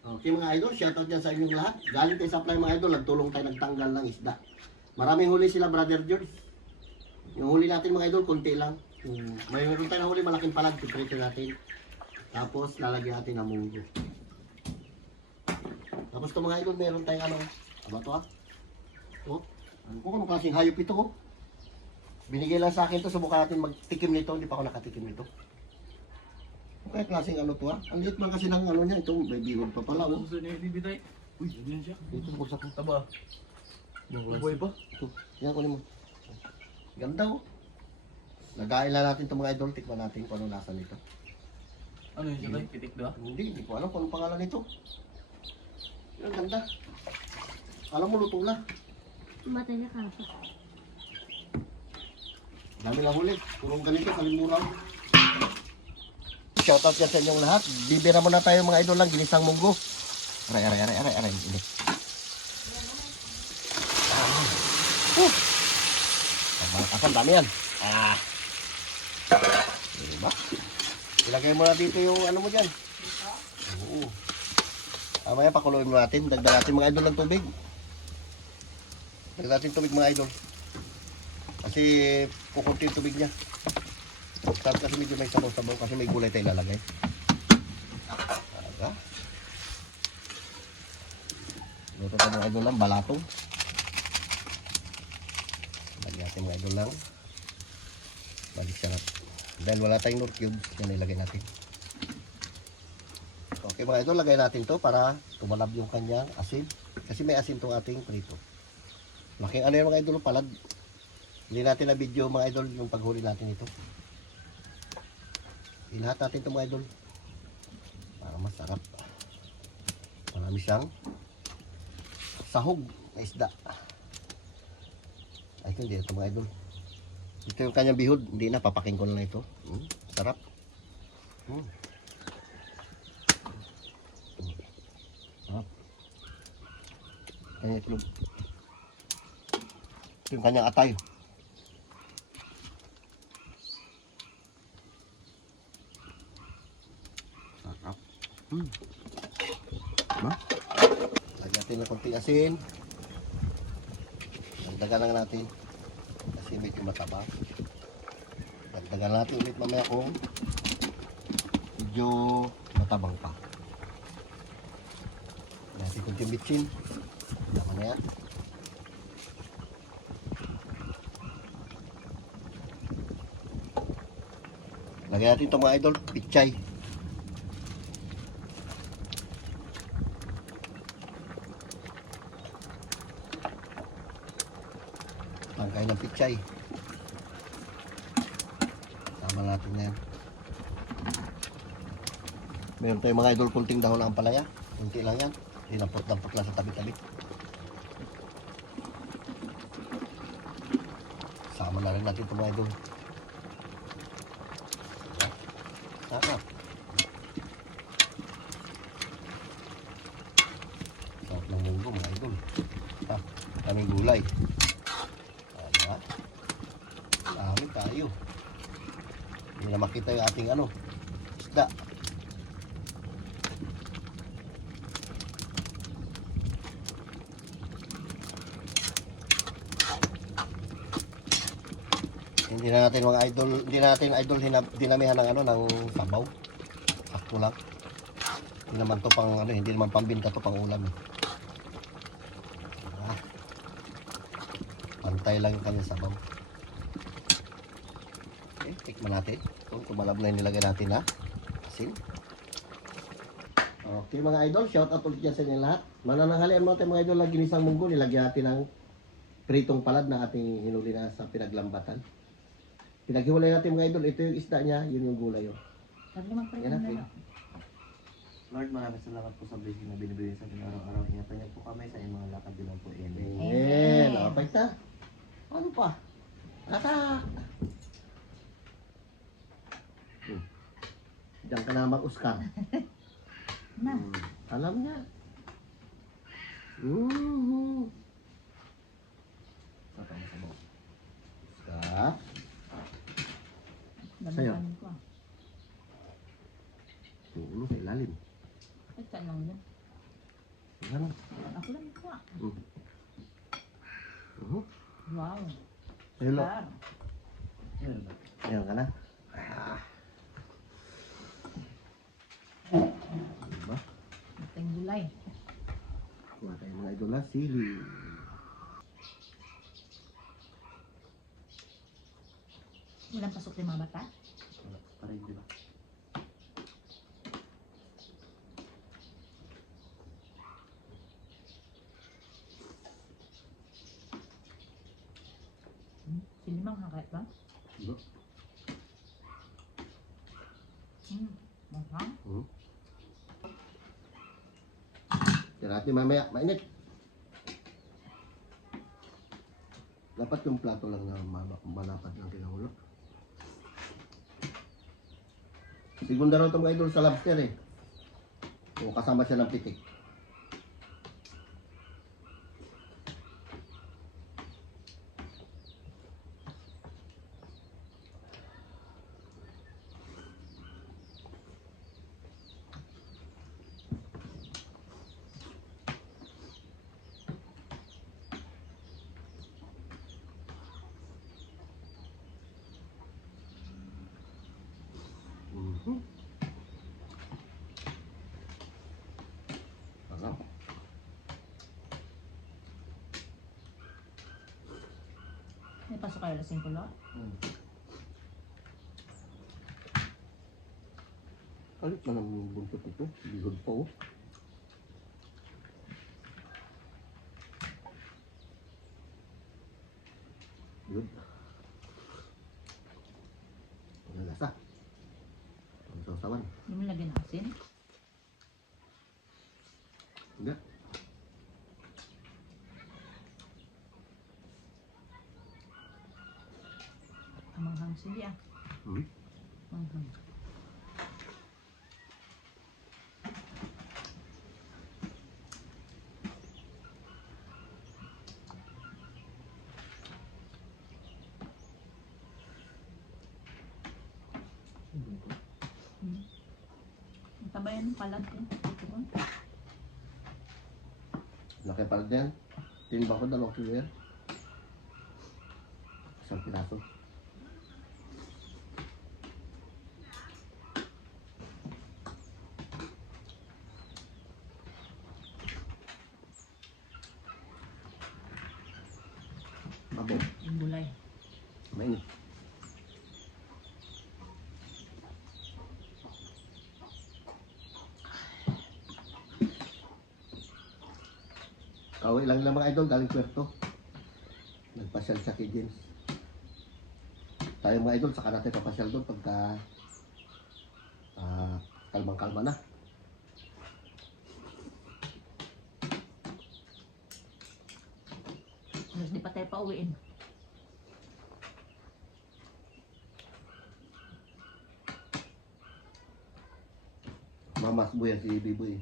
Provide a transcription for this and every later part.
Okay mga idol, shoutout dyan sa inyong lahat. Galing tayo sa apply mga idol, nagtulong tayo nagtanggal ng isda. Maraming huli sila Brother George. Yung huli natin mga idol, konti lang. Mayroon tayo na huli, malaking palag, piprito natin. Tapos lalagyan natin ng munggo. Tapos ito mga idol, meron tayong ano, ano to ah? Oh, ano ko kung klaseng hayop ito oh. Binigay lang sa akin to, subukan natin magtikim nito, hindi pa ako nakatikim nito. Okay, klaseng ano to ah? Ang liit man kasi ng ano niya, ito may bihod pa pala oh. Gusto niya ibibitay. Uy, ganyan siya. Dito sa bulsa ko. Taba. Buhay ba? Ito, yan kunin mo. Ganda oh. Lagain lang natin itong mga idol, tikman natin kung ano nasa nito. Ano yun siya tayo? Pitik ba? Hindi ko alam kung anong pangalan nito. Ang ganda. Alam mo, luto na. Mata niya kaso. Dami lang huli. Purong ganito, kalimuraw. Shoutout yan sa inyong lahat. Bibira muna tayo mga idol lang, ginisang munggo. Aray. Ini. Ang dami yan. Diba? Ilagay mo na dito yung ano mo dyan. Oo. Mamaya pakuloyin mo natin. Dagdag natin mga idol ng tubig. Dagdag natin tubig mga idol. Kasi kukunti yung tubig niya. Tapos kasi medyo may sabaw-sabaw kasi may gulay tayo lalagay. Talaga. Luto tayo mga idol lang, balatong. Lagyan natin mga idol lang. Balik sarap. Dahil wala tayong nor cubes, yan ilagay natin. Okay mga idol, lagay natin to para tumalab yung kanyang asin. Kasi may asin tong ating prito. Laking ano yung mga idol, palad. Hindi natin na video mga idol yung paghuli natin ito. Ilahat natin ito mga idol. Para masarap. Marami siyang sahog na isda. Ay ito hindi ito mga idol. Ito yung kanyang bihod. Hindi na, papaking ko na lang ito. Sarap. Sarap. Kanyang itlog. Ito yung kanyang atay. Sarap. Diba? Lagyan natin ng konting asin. Dagdagan lang natin. Kasi medyo mataba. Dagdagan natin ulit mamaya kung medyo matabang pa. Natin konting bitsin. Tama na yan. Lagyan natin ito mga idol, pichay. Tangkay ng pichay. Tama natin na yan. Meron tayong mga idol kunting dahon ng ampalaya. Kunti lang yan. Dinampot-dampot lang sa tabi-tabi. Sama na rin natin ito mga idol. Sarap. Sarap ng munggo mga idol. Kaming gulay. Diba? Dami tayo. Hindi na makita yung ating ano, isda. Hindi na natin mga idol, hindi na natin idol dinamihan ng ano ng sabaw. Sakto lang. Hindi naman to pang ano, hindi naman pambinta to pang ulam. Pantay lang yung kanyang sabaw. Okay, tikman natin. So, tumalab na yung nilagay natin na asin. Okay mga idol, shout out ulit dyan sa inyo lahat. Manananghalian mo tayo mga idol na ginisang munggo. Nilagyan natin ng pritong palad na ating hinuli na sa pinaglambatan. Pinaghiwalay natin mga idol. Ito yung isda niya, yun yung gulay. Oh. Sabi naman Yan natin. Lord, maraming salamat po sa blessing na binibigay sa akin araw-araw. Ingatan niyo po kami sa inyong mga lakad din po. Amen. Amen. Okay ta. Ano pa? Atak! Diyan ka na mag-Oscar. Na. Alam niya. Oscar. Sa'yo. Labanan ko. Ulo sa ilalim. Ay, tanong yan. Ano? Ako lang ito. Wow. Hello. Star. Ayan ka na. Diba? Ito yung gulay. Kuha tayo mga idol ha. Sili. Walang pasok yung mga bata. Pareho, di ba? Silimang kahit ba? Diba? Mahang. Tira natin mamaya. Mainit. Dapat yung plato lang na malapad ng kinahulog. Segunda raw itong idol sa lobster eh. O kasama siya ng pitik. Sarap. May pasok kayo lasing kulo? Kalit na ng buntot nito. Bihod pa oh. Bihod. Ang lasa. Ang sausawan. Hindi mo lagyan ng asin? Hindi. Manghang sili ah. Manghang. Tabayan ng palat eh. Ito ko. Laki pala din. Timbang ko 2 kilo yan. Isang piraso. Babo. Yung gulay. Mainit. Kawi lang lang mga idol, galing Puerto. Nagpasyal sa kay James. Tayo mga idol, saka natin papasyal doon pagka kalmang-kalma na. Halos di pa tayo pauwiin. Mamas buya si Biboy.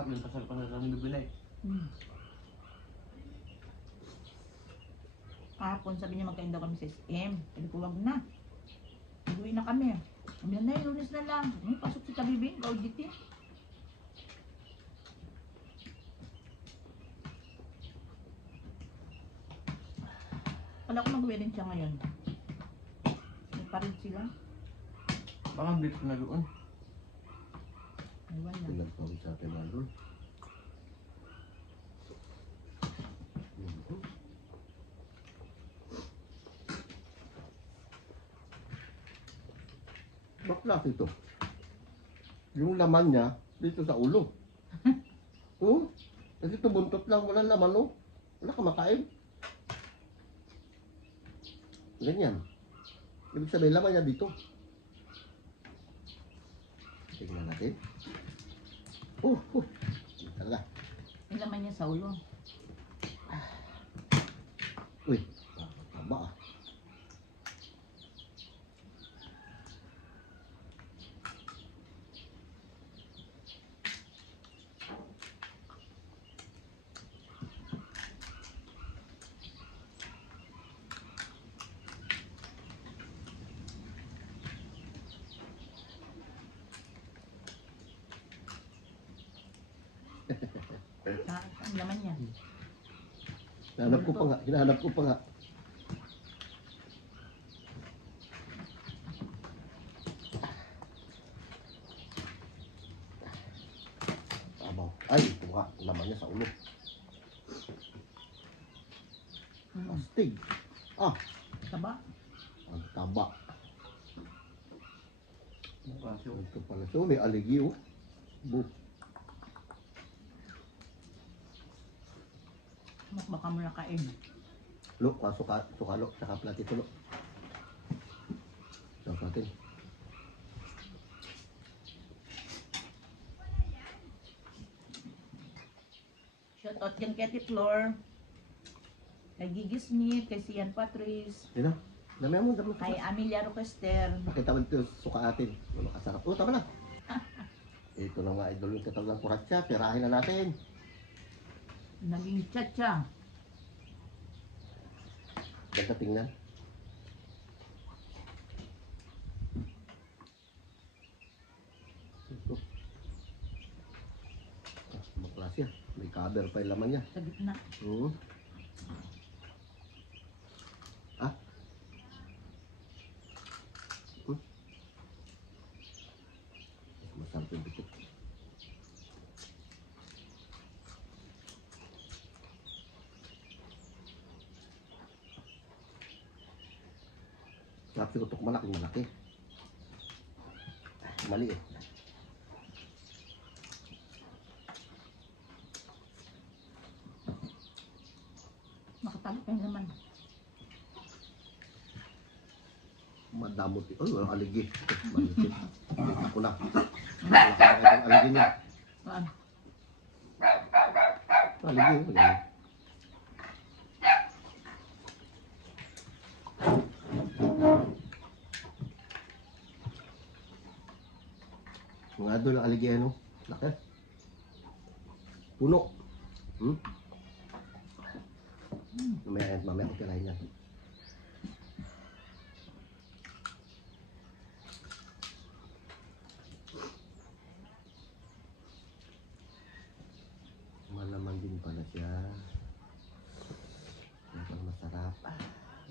Takling pasal pa na kami bibili. Kahapon sabi niya magkain daw kami sa SM. Sabi ko wag na. Uwi na kami. Sabi na lunes na lang. May pasok si Tabibing, gaudit eh. Kala ko mag-wedding siya ngayon. May parid sila. Baka dito na doon. Ewan lang. Tingnan po sa atin mga idol. Baklas ito. Yung laman niya dito sa ulo. Oh, kasi ito buntot lang, wala laman oh. Wala ka makain. Ganyan. Ibig sabihin laman niya dito. Tingnan natin. Oh. Talaga. May laman niya sa ulo. Uy, tama ah. Ang laman niya. Hinahanap ko pa nga. Abaw. Ay, ito nga. Laman niya sa ulo. Astig. Ah, Taba. ang taba. Mukha siya. Ito pala siya. May aligi, oh. Bu. Baka mo nakain. Lo, sukalo, saka platito, lo. Sarap natin. Shout out yan kay Ate Flor. Kay Gigi Smith, kay Sian Patrice, Yun na. Dami mo, dami mo. kay Amelia Roquester. Pakita mo ito suka atin. Ano kasarap. Oh, tama na. Ito na mga idol yung katawag ng kuratsa. Pirahin na natin. Naging chacha. Ganda tingnan. Ito. Mga klase yan. May cover pa yung laman niya. Sa gitna. Ah? Masarap yung bitik. Sarap siguro ito malaking malaki. Maliit. Makatabi pa yung laman. Madamot. Oh, aligi. Maliit. Ako na. Malaki ang aligi niya. Saan? Aligi. Ayan. Mga doon ang aligi ano. Laki. Puno. Mamaya ko tirahin yan. Malaman din pala siya. Kaya masarap.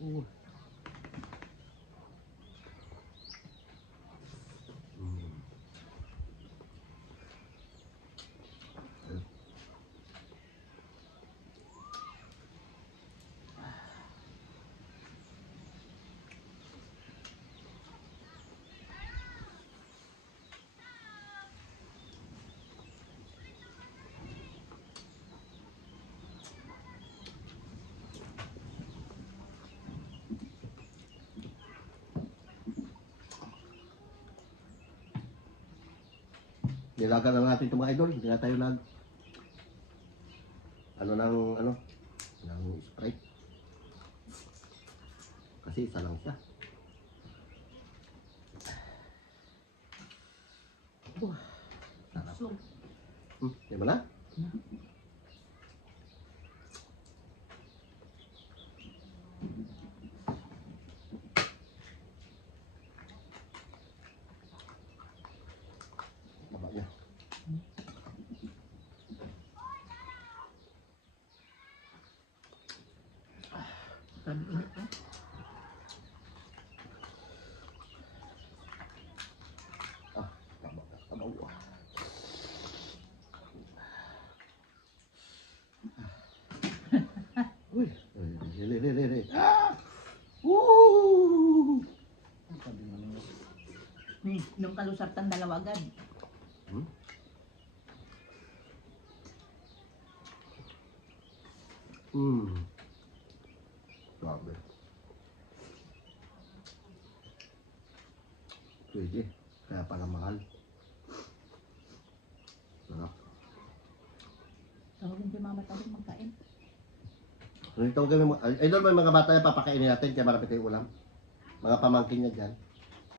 Mm. Nilaga na natin itong mga idol. Hindi na tayo nag ng Sprite. Kasi isa lang siya. Sarap. So, Di ba na? Baba niya. sabi ko ito. Taba. Uy, lele. Woo! Nung kalusartan dalawa agad. Grabe. Pwede. Kaya pala mahal. Sarap. Tawagin si mama tayo magkain. Ito kami, idol, may mga bata yan papakainin natin kaya marami tayong ulam. Mga pamangkin niya dyan.